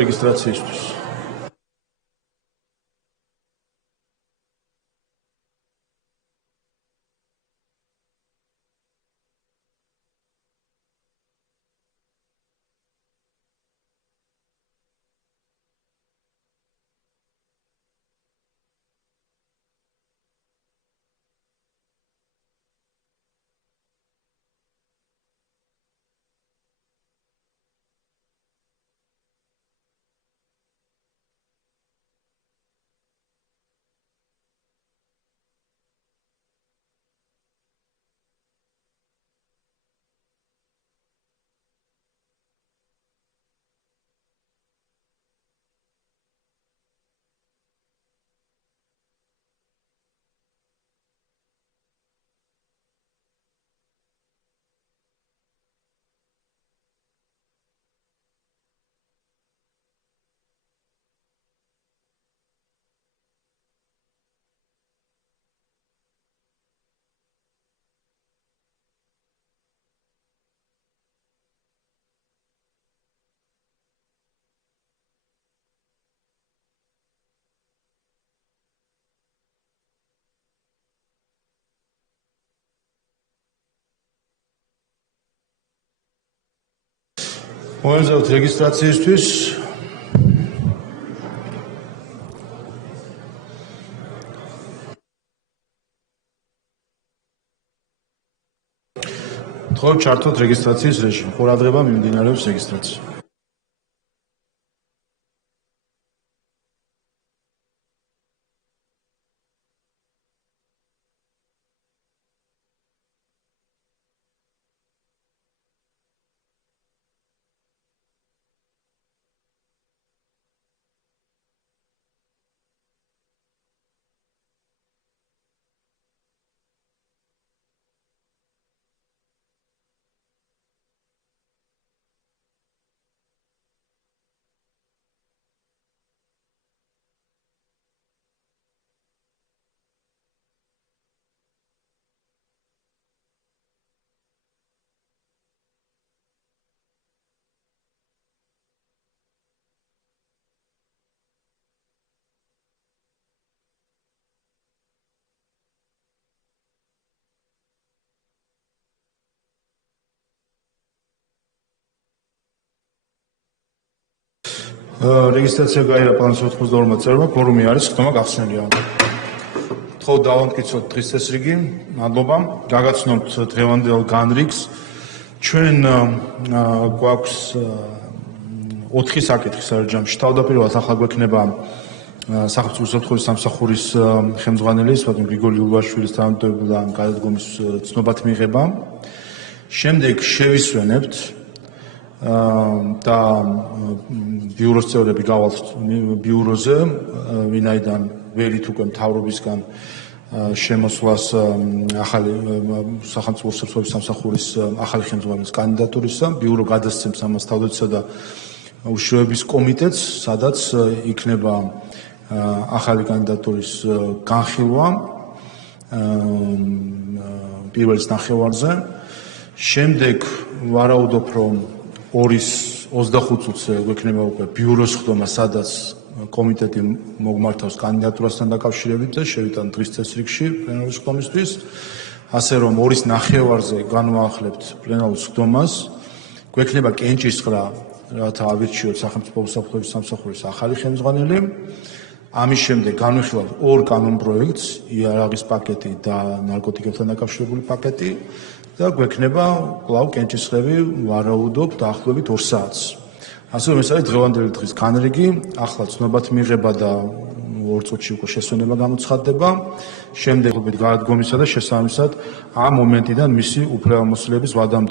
რეგისტრაციისთვის. მოემზადოთ რეგისტრაციისთვის. თქო ჩართოთ რეგისტრაციის რეჟიმი. ყურადღება მიმდინარეობს რეგისტრაცია. რეგისტრაცია გაიღო 592 წევრმა, კვორუმი არის, ხტომა გახსნილია. თქო დავამტკიცოთ დღის წესრიგი, მადლობა. გაგაცნობთ დღევანდელ განრიგს. ჩვენ გვაქვს 4 საკითხი საერთოდ. თავდაპირველად ახლა გვექნება სახელმწიფო უსაფრთხოების სამსახურის ხელმძღვანელი, სვეტონ გრიგოლი ულვაშვილის თანამდებობიდან გადადგომის ცნობად მიღება. შემდეგ შევისვენებთ და ბიუროს წევრები გავალთ ბიუროზე, ვინაიდან ველით უკვე მთავრობისგან შემოსვლას ახალი სახელმწიფო უსაფრთხოების სამსახურის ახალი ხელმძღვანელის კანდიდატურისა. ბიურო გადასცემს ამას თავდაცვისა და უშუალოების კომიტეტს, სადაც იქნება ახალი კანდიდატურის განხილვა პირველის ნახევარზე. შემდეგ ვარაუდობ, რომ 2-25 წუთზე გვექნება უკვე ბიუროს ხდომა, სადაც კომიტეტი მოგმართავს კანდიდატურასთან დაკავშირებით და შევიტანთ დღის წესრიგში პლენარის ხდომისთვის. ასე რომ 2-ნახევარზე განვაახლებთ პლენარის ხდომას. გვექნება კენჭისყრა, რათა ავირჩიოთ სახელმწიფო უსაფრთხოების სამსახურის ახალი ხელმძღვანელი. ამის შემდეგ განვიხილავთ 2 კანონპროექტს, იარაღის პაკეტი და ნარკოტიკებთან დაკავშირებული პაკეტი. და გვექნება კვლავ კენჭისყრები, ვარაუდობ დაახლოებით 2 საათს. ასე რომ ეს არის დღევანდელი დღის განრიგი. ახლა ცნობად მიღება და 2 წუთში უკვე შესვენება გამოცხადდება. შემდეგ გადადგომისა და შესაბამისად ამ მომენტიდან მისი უფლებამოსილების ვადამდე